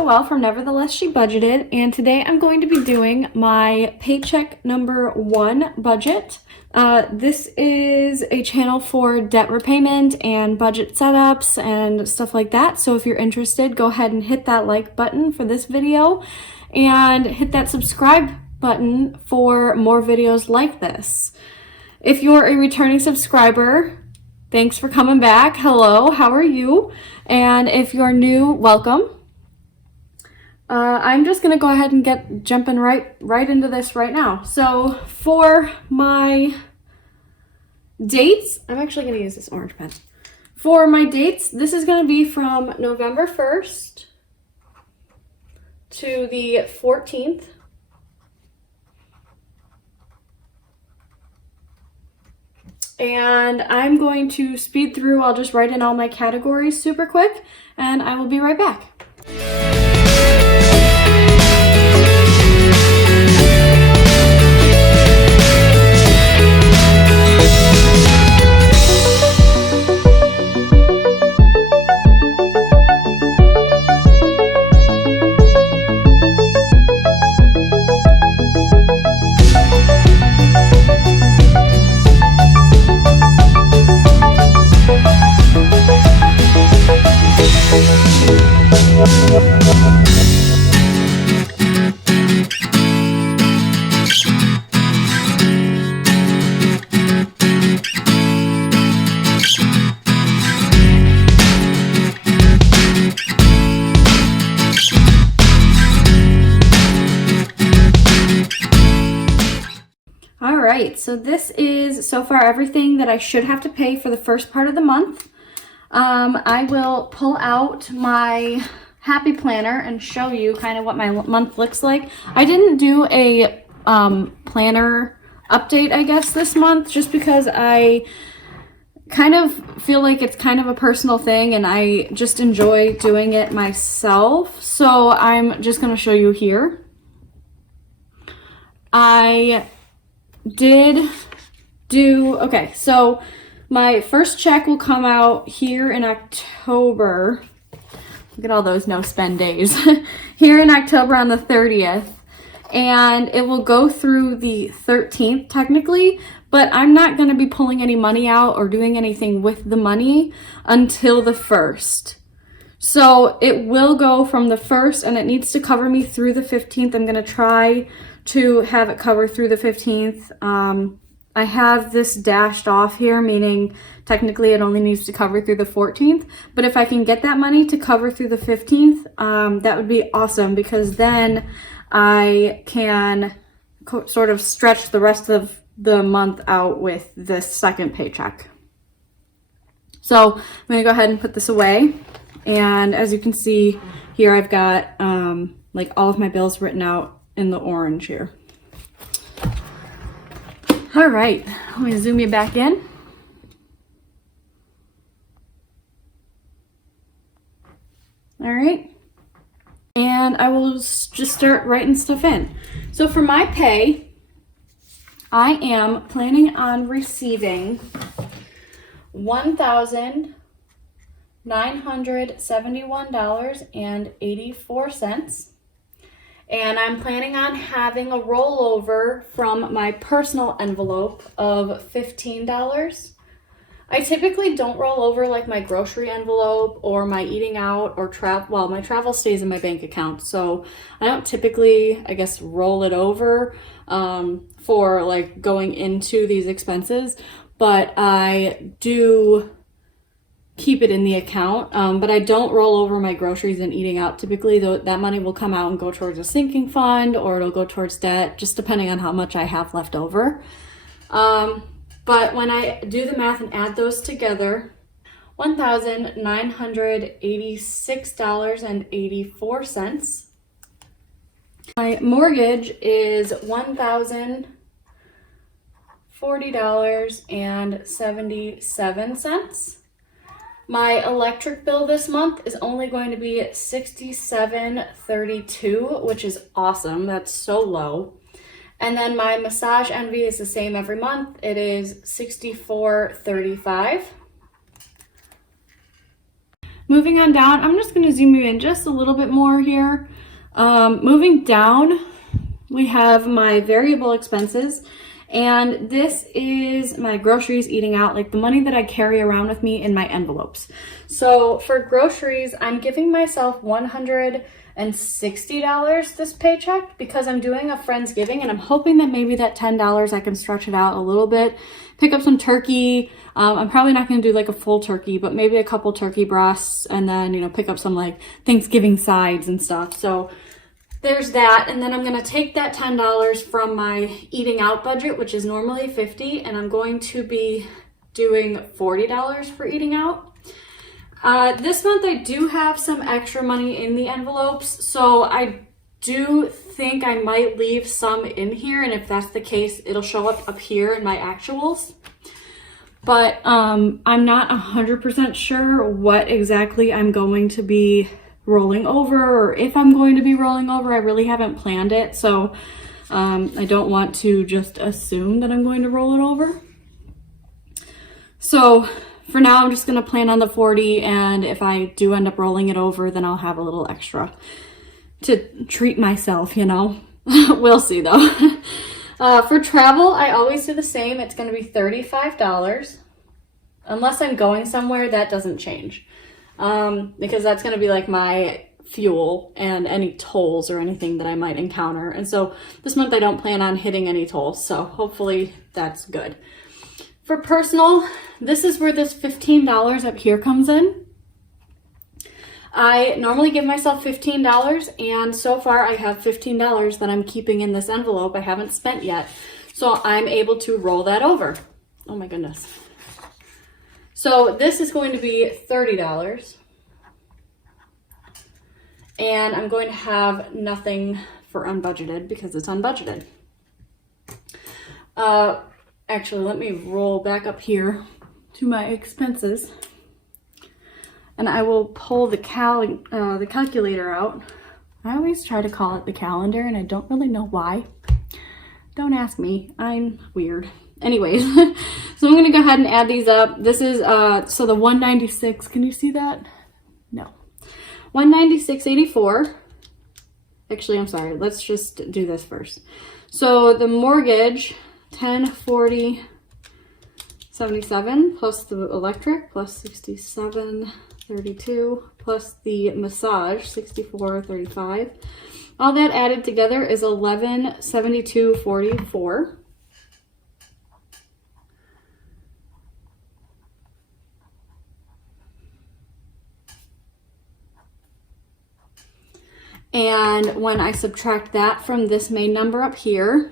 Joelle from Nevertheless She Budgeted, and today I'm going to be doing my Paycheck number 1 budget. This is a channel for debt repayment and budget setups and stuff like that, so if you're interested, go ahead and hit that like button for this video and hit that subscribe button for more videos like this. If you're a returning subscriber, thanks for coming back. Hello, how are you? And if you're new, welcome. I'm just gonna go ahead and get jumping right into this right now. So for my dates, I'm actually gonna use this orange pen. For my dates, this is gonna be from November 1st to the 14th. And I'm going to speed through. I'll just write in all my categories super quick, and I will be right back. Alright, so this is so far everything that I should have to pay for the first part of the month. I will pull out my Happy Planner and show you kind of what my month looks like. I didn't do a planner update, I guess, this month just because I kind of feel like it's kind of a personal thing and I just enjoy doing it myself. So I'm just going to show you here. Okay, so my first check will come out here in October. Look at all those no spend days. Here in October on the 30th. And it will go through the 13th technically, but I'm not going to be pulling any money out or doing anything with the money until the 1st. So it will go from the 1st and it needs to cover me through the 15th. I'm going to try to have it cover through the 15th. I have this dashed off here, meaning technically it only needs to cover through the 14th. But if I can get that money to cover through the 15th, that would be awesome because then I can sort of stretch the rest of the month out with this second paycheck. So I'm going to go ahead and put this away. And as you can see here, I've got like all of my bills written out in the orange here. All right, let me zoom you back in. All right, and I will just start writing stuff in. So for my pay, I am planning on receiving $1,971.84. And I'm planning on having a rollover from my personal envelope of $15. I typically don't roll over like my grocery envelope or my eating out or well, my travel stays in my bank account. So I don't typically, I guess, roll it over for like going into these expenses, but I do keep it in the account, but I don't roll over my groceries and eating out. Typically, that money will come out and go towards a sinking fund, or it'll go towards debt, just depending on how much I have left over. But when I do the math and add those together, $1,986.84. My mortgage is $1,040.77. My electric bill this month is only going to be $67.32, which is awesome. That's so low. And then my massage envy is the same every month. It is $64.35. moving on down, I'm just going to zoom you in just a little bit more here. Moving down, we have my variable expenses, and this is my groceries, eating out, like the money that I carry around with me in my envelopes. So for groceries, I'm giving myself $160 this paycheck because I'm doing a Friendsgiving, and I'm hoping that maybe that $10 I can stretch it out a little bit, pick up some turkey. I'm probably not going to do like a full turkey, but maybe a couple turkey breasts, and then, you know, pick up some like Thanksgiving sides and stuff. So there's that. And then I'm going to take that $10 from my eating out budget, which is normally $50, and I'm going to be doing $40 for eating out. This month I do have some extra money in the envelopes, so I do think I might leave some in here, and if that's the case, it'll show up here in my actuals. But I'm not 100% sure what exactly I'm going to be rolling over, or if I'm going to be rolling over. I really haven't planned it, so I don't want to just assume that I'm going to roll it over. So for now, I'm just going to plan on the 40, and if I do end up rolling it over, then I'll have a little extra to treat myself, you know. We'll see though. For travel, I always do the same. It's going to be $35. Unless I'm going somewhere, that doesn't change. Because that's going to be like my fuel and any tolls or anything that I might encounter. And so this month I don't plan on hitting any tolls. So hopefully that's good. For personal, this is where this $15 up here comes in. I normally give myself $15, and so far I have $15 that I'm keeping in this envelope I haven't spent yet. So I'm able to roll that over. Oh my goodness. So this is going to be $30. And I'm going to have nothing for unbudgeted because it's unbudgeted. Actually, let me roll back up here to my expenses. And I will pull the calculator out. I always try to call it the calendar, and I don't really know why. Don't ask me. I'm weird. Anyways, so I'm going to go ahead and add these up. This is, so the 196, can you see that? No. 196.84. Actually, I'm sorry. Let's just do this first. So the mortgage, 1040.77 plus the electric plus 67.32 plus the massage 64.35. All that added together is 1172.44. And when I subtract that from this main number up here,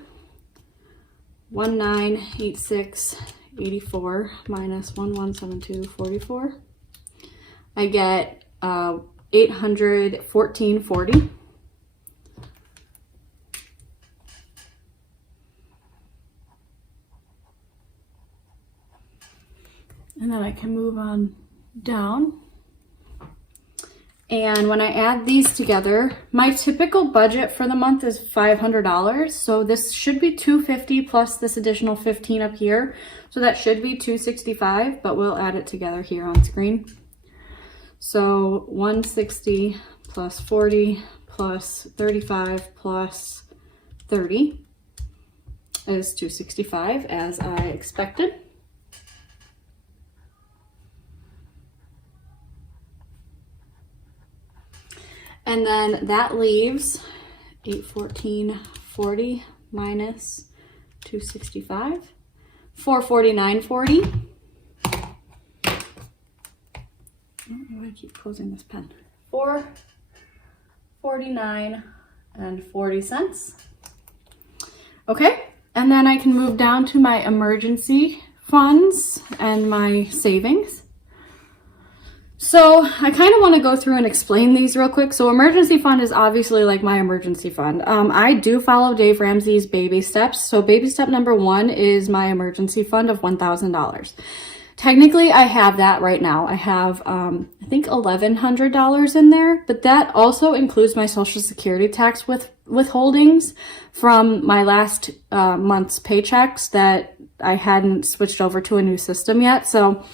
1986.84 minus 1172.44, I get 814.40. And then I can move on down. And when I add these together, my typical budget for the month is $500. So this should be $250 plus this additional 15 up here. So that should be $265, but we'll add it together here on screen. So 160 plus 40 plus 35 plus 30 is $265, as I expected. And then that leaves 814.40 minus 265, 449.40. I keep closing this pen. 449.40. Okay, and then I can move down to my emergency funds and my savings. So I kind of want to go through and explain these real quick. So emergency fund is obviously like my emergency fund. I do follow Dave Ramsey's baby steps. So baby step number 1 is my emergency fund of $1,000. Technically, I have that right now. I have, I think $1,100 in there, but that also includes my Social Security tax withholdings from my last month's paychecks that I hadn't switched over to a new system yet. So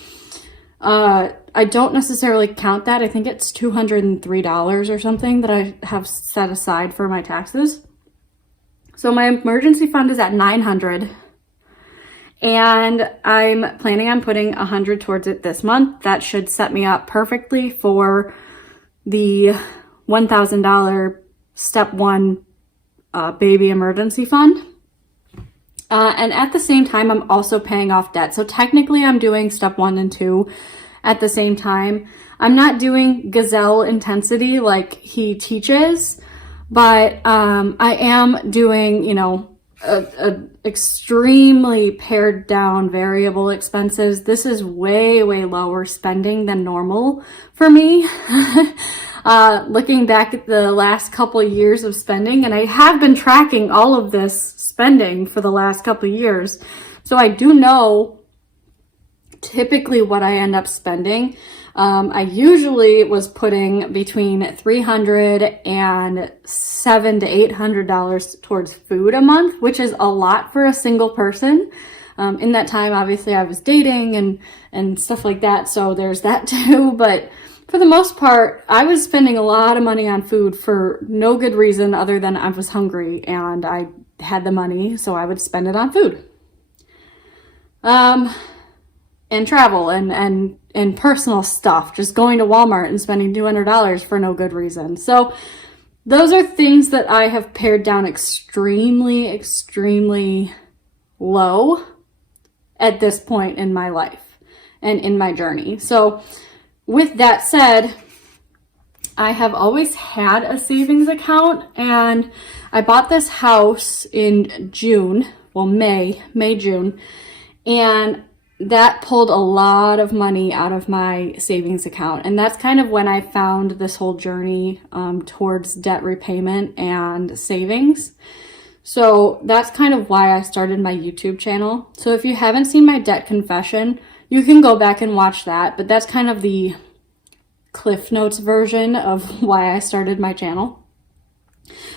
I don't necessarily count that. I think it's $203 or something that I have set aside for my taxes. So my emergency fund is at $900, and I'm planning on putting $100 towards it this month. That should set me up perfectly for the $1,000 step one baby emergency fund. And at the same time, I'm also paying off debt. So technically I'm doing step 1 and 2 at the same time. I'm not doing gazelle intensity like he teaches, but I am doing, you know, a extremely pared down variable expenses. This is way, way lower spending than normal for me. Looking back at the last couple of years of spending, and I have been tracking all of this spending for the last couple of years, so I do know typically what I end up spending. I usually was putting between $300 and $700 to $800 towards food a month, which is a lot for a single person. In that time, obviously, I was dating and stuff like that, so there's that too. But for the most part, I was spending a lot of money on food for no good reason other than I was hungry and I had the money, so I would spend it on food. And travel and personal stuff, just going to Walmart and spending $200 for no good reason. So those are things that I have pared down extremely, extremely low at this point in my life and in my journey. So with that said, I have always had a savings account, and I bought this house in June, well, May, June, and that pulled a lot of money out of my savings account. And that's kind of when I found this whole journey towards debt repayment and savings. So that's kind of why I started my YouTube channel. So if you haven't seen my debt confession, you can go back and watch that. But that's kind of the Cliff Notes version of why I started my channel.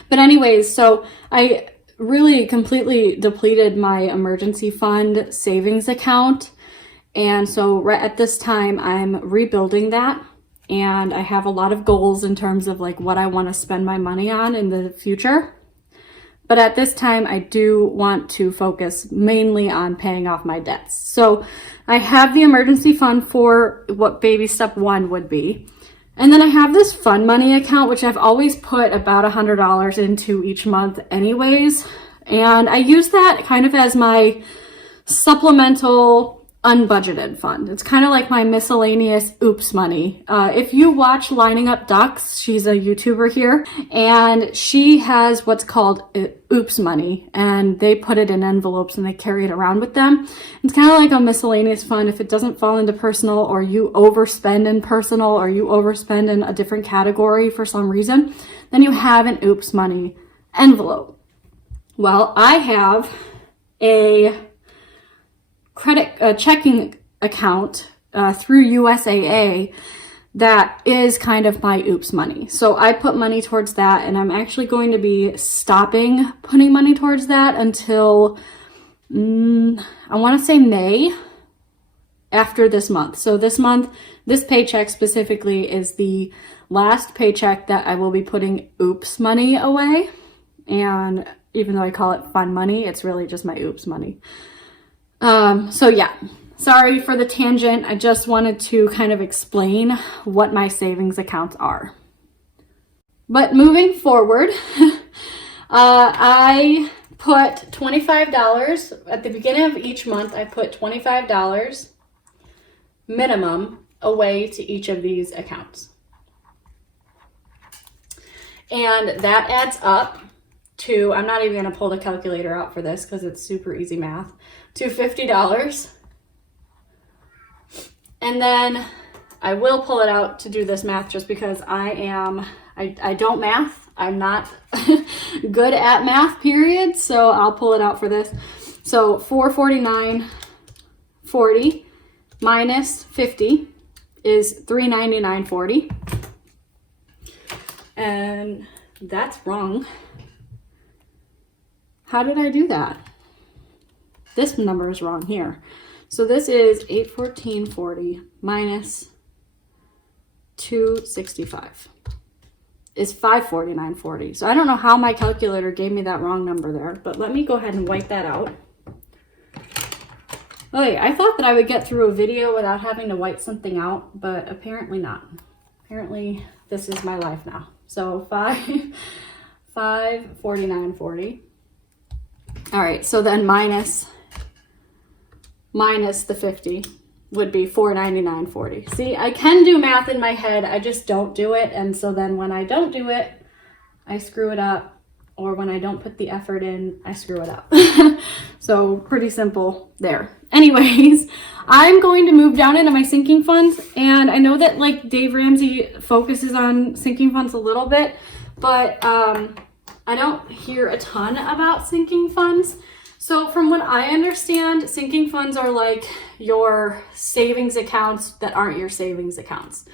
But anyways, so I really completely depleted my emergency fund savings account. And so right at this time, I'm rebuilding that. And I have a lot of goals in terms of like what I want to spend my money on in the future. But at this time, I do want to focus mainly on paying off my debts. So I have the emergency fund for what baby step 1 would be. And then I have this fun money account, which I've always put about $100 into each month anyways. And I use that kind of as my supplemental unbudgeted fund. It's kind of like my miscellaneous oops money. If you watch Lining Up Ducks, she's a YouTuber here, and she has what's called oops money, and they put it in envelopes and they carry it around with them. It's kind of like a miscellaneous fund. If it doesn't fall into personal, or you overspend in personal, or you overspend in a different category for some reason, then you have an oops money envelope. Well, I have a checking account through USAA that is kind of my oops money. So I put money towards that, and I'm actually going to be stopping putting money towards that until I want to say May, after this month. So this month, this paycheck specifically is the last paycheck that I will be putting oops money away. And even though I call it fun money, it's really just my oops money. So yeah, sorry for the tangent. I just wanted to kind of explain what my savings accounts are. But moving forward, I put $25 at the beginning of each month. I put $25 minimum away to each of these accounts. And that adds up to, I'm not even going to pull the calculator out for this because it's super easy math, to $50. And then I will pull it out to do this math just because I don't math. I'm not good at math, period. So I'll pull it out for this. So $449.40 minus 50 is $399.40. And that's wrong. How did I do that? This number is wrong here. So this is $814.40 minus 265 is 549.40. So I don't know how my calculator gave me that wrong number there, but let me go ahead and wipe that out. Okay, I thought that I would get through a video without having to wipe something out, but apparently not. Apparently this is my life now. So 549.40. All right, so then minus the 50 would be 499.40. See, I can do math in my head, I just don't do it. And so then when I don't do it, I screw it up. Or when I don't put the effort in, I screw it up. So pretty simple there. Anyways, I'm going to move down into my sinking funds. And I know that like Dave Ramsey focuses on sinking funds a little bit, but I don't hear a ton about sinking funds. So from what I understand, sinking funds are like your savings accounts that aren't your savings accounts.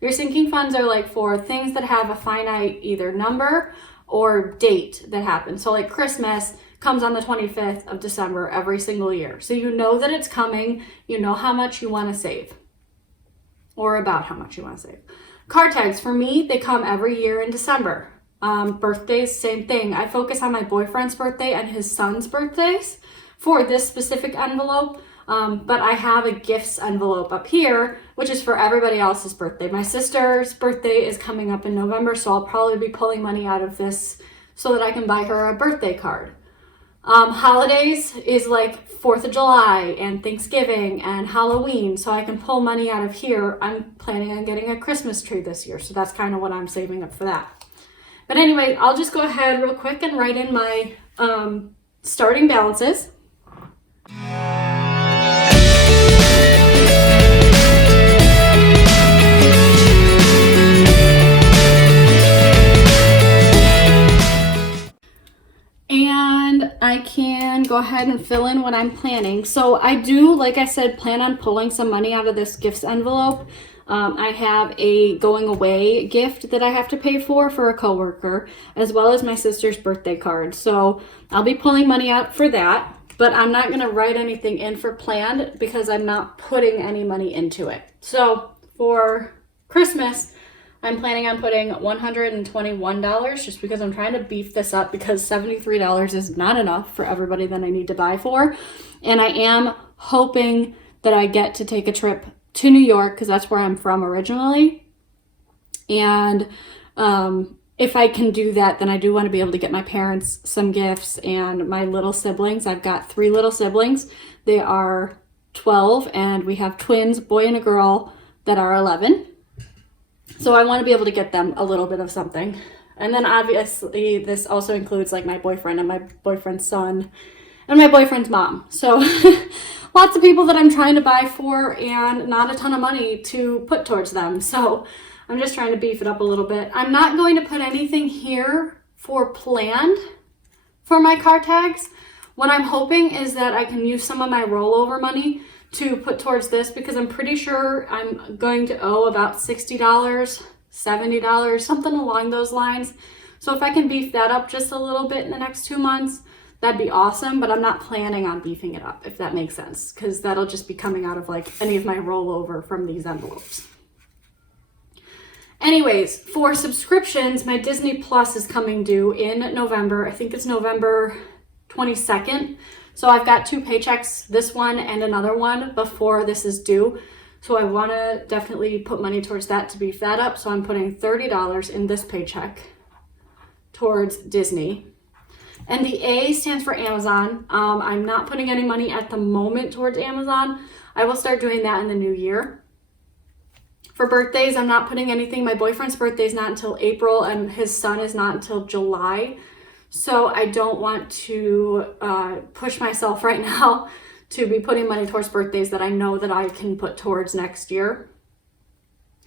Your sinking funds are like for things that have a finite either number or date that happens. So like Christmas comes on the 25th of December every single year. So you know that it's coming, you know how much you want to save or about how much you want to save. Car tags, for me, they come every year in December. Birthdays, same thing. I focus on my boyfriend's birthday and his son's birthdays for this specific envelope. But I have a gifts envelope up here, which is for everybody else's birthday. My sister's birthday is coming up in November, so I'll probably be pulling money out of this so that I can buy her a birthday card. Holidays is like 4th of July and Thanksgiving and Halloween, so I can pull money out of here. I'm planning on getting a Christmas tree this year, so that's kind of what I'm saving up for that. But anyway, I'll just go ahead real quick and write in my starting balances. And I can go ahead and fill in what I'm planning. So I do, like I said, plan on pulling some money out of this gifts envelope. I have a going away gift that I have to pay for a coworker, as well as my sister's birthday card. So I'll be pulling money out for that, but I'm not going to write anything in for planned because I'm not putting any money into it. So for Christmas, I'm planning on putting $121 just because I'm trying to beef this up because $73 is not enough for everybody that I need to buy for. And I am hoping that I get to take a trip to New York because that's where I'm from originally. And if I can do that, then I do want to be able to get my parents some gifts and my little siblings. I've got 3 little siblings. They are 12 and we have twins, boy and a girl, that are 11. So I want to be able to get them a little bit of something. And then obviously this also includes like my boyfriend and my boyfriend's son and my boyfriend's mom. So lots of people that I'm trying to buy for and not a ton of money to put towards them. So I'm just trying to beef it up a little bit. I'm not going to put anything here for planned for my car tags. What I'm hoping is that I can use some of my rollover money to put towards this because I'm pretty sure I'm going to owe about $60, $70, something along those lines. So if I can beef that up just a little bit in the next 2 months, that'd be awesome, but I'm not planning on beefing it up, if that makes sense, because that'll just be coming out of like any of my rollover from these envelopes. Anyways, for subscriptions, my Disney Plus is coming due in November. I think it's November 22nd. So I've got 2 paychecks, this one and another one, before this is due. So I want to definitely put money towards that to beef that up. So I'm putting $30 in this paycheck towards Disney. And the A stands for Amazon. I'm not putting any money at the moment towards Amazon. I will start doing that in the new year. For birthdays, I'm not putting anything. My boyfriend's birthday is not until April and his son is not until July. So I don't want to push myself right now to be putting money towards birthdays that I know that I can put towards next year.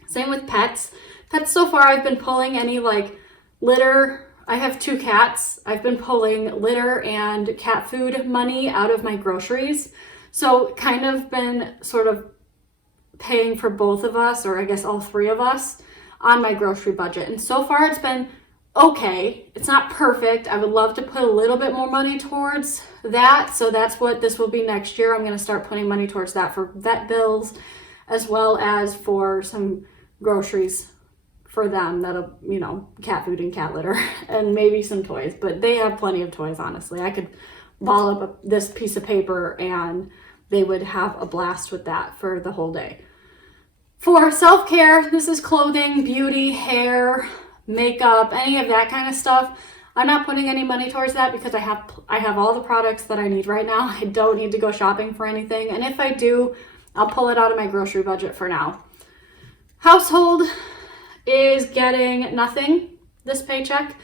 Same with pets. Pets, so far I've been pulling any like litter. I have 2 cats. I've been pulling litter and cat food money out of my groceries. So kind of been sort of paying for both of us, or I guess all 3 of us, on my grocery budget. And so far it's been okay. It's not perfect. I would love to put a little bit more money towards that. So that's what this will be next year. I'm going to start putting money towards that for vet bills, as well as for some groceries for them that'll, you know, cat food and cat litter and maybe some toys, but they have plenty of toys, honestly. I could ball up this piece of paper and they would have a blast with that for the whole day. For self-care, this is clothing, beauty, hair, makeup, any of that kind of stuff. I'm not putting any money towards that because I have all the products that I need right now. I don't need to go shopping for anything. And if I do, I'll pull it out of my grocery budget for now. Household is getting nothing this paycheck.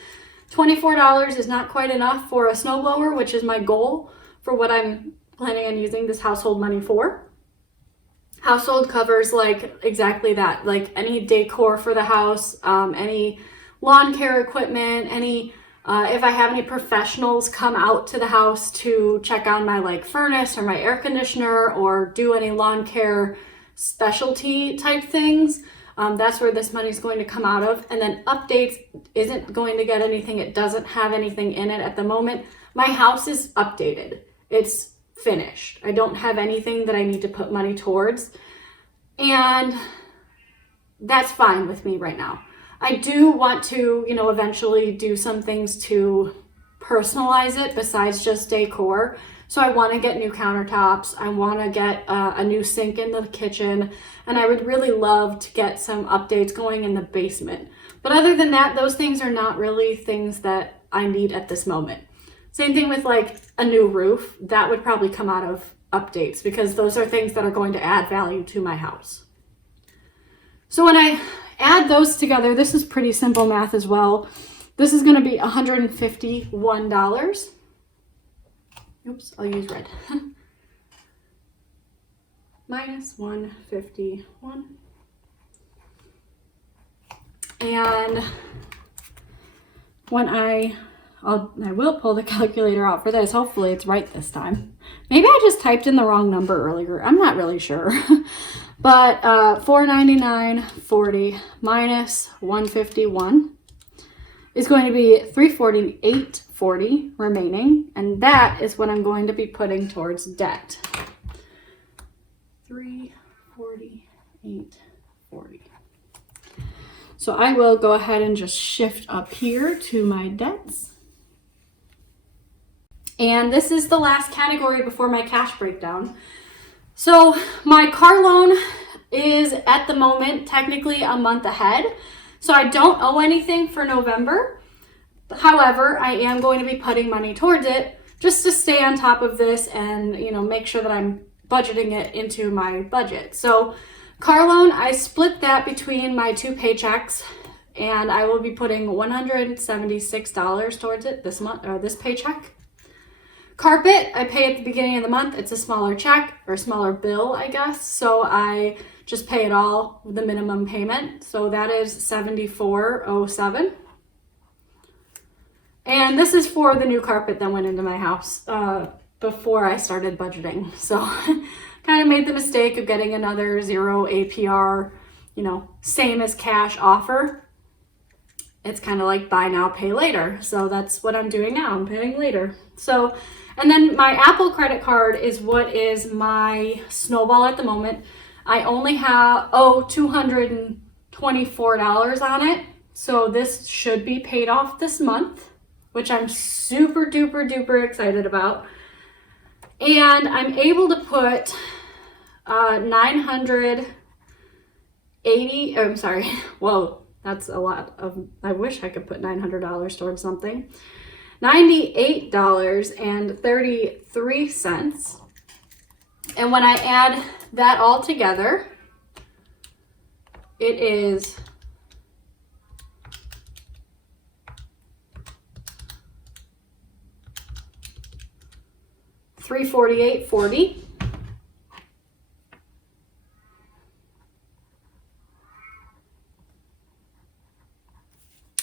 $24 is not quite enough for a snowblower, which is my goal for what I'm planning on using this household money for. Household covers like exactly that, like any decor for the house, any lawn care equipment, any if I have any professionals come out to the house to check on my like furnace or my air conditioner or do any lawn care specialty type things, that's where this money is going to come out of. And then updates isn't going to get anything. It doesn't have anything in it at the moment. My house is updated. It's finished. I don't have anything that I need to put money towards. And that's fine with me right now. I do want to, you know, eventually do some things to personalize it besides just decor. So I want to get new countertops. I want to get a new sink in the kitchen. And I would really love to get some updates going in the basement. But other than that, those things are not really things that I need at this moment. Same thing with like a new roof. That would probably come out of updates because those are things that are going to add value to my house. So when I add those together, this is pretty simple math as well. This is going to be $151. Oops, I'll use red. Minus 151. And when I will pull the calculator out for this. Hopefully it's right this time. Maybe I just typed in the wrong number earlier. I'm not really sure. But $499.40 minus $151 is going to be $348.40 remaining. And that is what I'm going to be putting towards debt. $348.40. So I will go ahead and just shift up here to my debts. And this is the last category before my cash breakdown. So my car loan is at the moment technically a month ahead. So I don't owe anything for November. However, I am going to be putting money towards it just to stay on top of this and, you know, make sure that I'm budgeting it into my budget. So car loan, I split that between my two paychecks and I will be putting $176 towards it this month or this paycheck. Carpet, I pay at the beginning of the month. It's a smaller check or smaller bill, I guess. So I just pay it all with the minimum payment. So that is $74.07. And this is for the new carpet that went into my house before I started budgeting. So kind of made the mistake of getting another 0 APR, you know, same as cash offer. It's kind of like buy now, pay later. So that's what I'm doing now. I'm paying later. So, and then my Apple credit card is what is my snowball at the moment. I only owe $224 on it. So this should be paid off this month, which I'm super duper duper excited about. And I'm able to put whoa, that's a lot of, I wish I could put $900 towards something. $98.33. And when I add that all together, it is $348.40.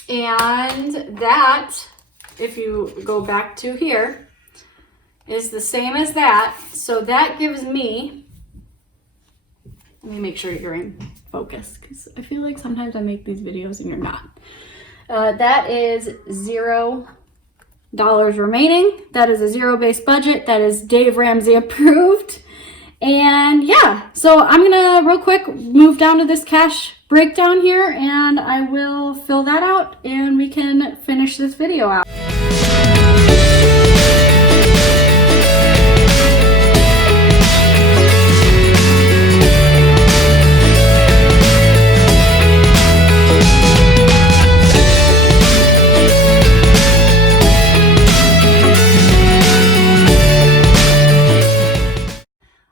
And that, if you go back to here, is the same as that. So that gives me, let me make sure you're in focus because I feel like sometimes I make these videos and you're not. That is $0 remaining. That is a zero-based budget. That is Dave Ramsey approved. And yeah, so I'm gonna real quick move down to this cash breakdown here, and I will fill that out and we can finish this video out.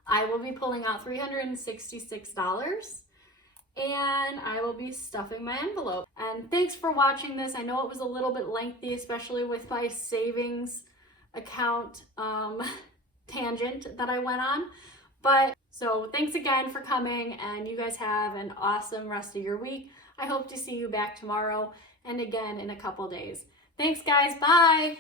I will be pulling out $366 and I will be stuffing my envelope. And thanks for watching this. I know it was a little bit lengthy, especially with my savings account tangent that I went on. But so thanks again for coming, and you guys have an awesome rest of your week. I hope to see you back tomorrow and again in a couple days. Thanks guys, bye.